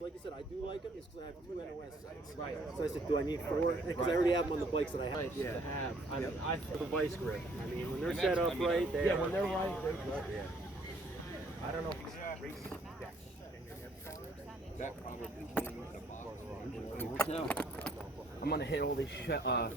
Like I said, I do like them because I have 2 NOS sets. Right. So I said, do I need 4? Because I already have them on the bikes that I have. Nice to have. I mean, I The vice grip. I mean, when they're set up right, they when they're right, they're good. Yeah. I don't know. That probably came with the box. We'll tell. I'm gonna hit all these How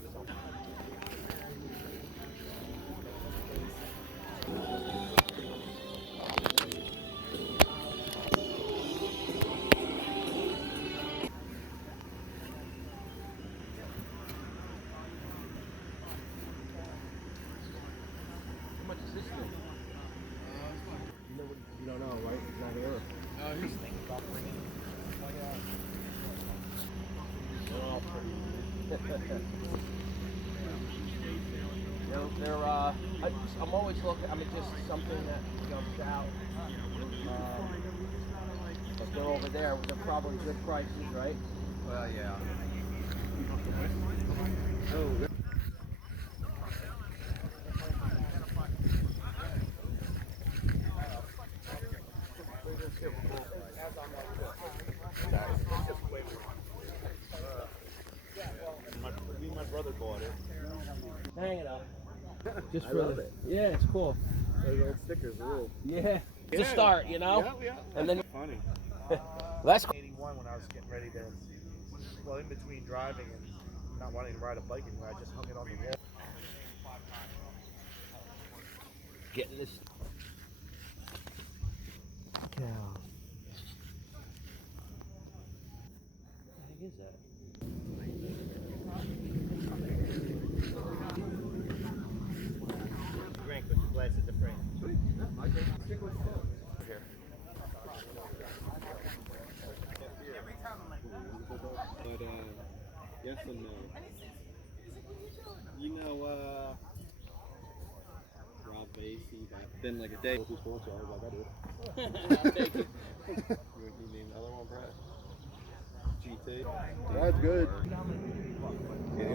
much is this thing? You don't know, right? It's not here. He's thinking about bringing. They're all pretty. I'm always looking. I mean, just something that jumps out. But they're over there. They're probably good prices, right? Well, yeah. Oh, my brother bought it. Hang it up. Just I for love the, it. Yeah, it's cool. Those old stickers are real. Yeah. It's a start, you know? Yeah. And then Funny. that's cool. 81 when I was getting ready to, well, in between driving and not wanting to ride a bike anymore, I just hung it on the wall. Getting this. Cow. What the heck is that? Drink with the glasses of frame. Here. But yes and no. You know, Rob Basie. Been like a day. Who's sponsor? I was like, I do it. I'll take it. You need another one, Brad? GT. That's good. Yeah, the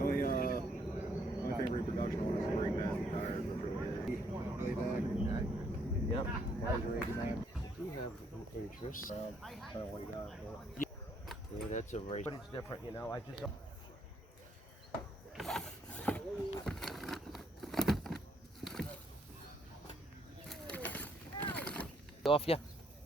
only thing reproduction on is the brake pads and tires. That's really it. Way back. Yep. Tires are 89. I do have an interest. I don't know what you got. But. Yeah, that's a race. But it's different, you know. I just. Off, yeah.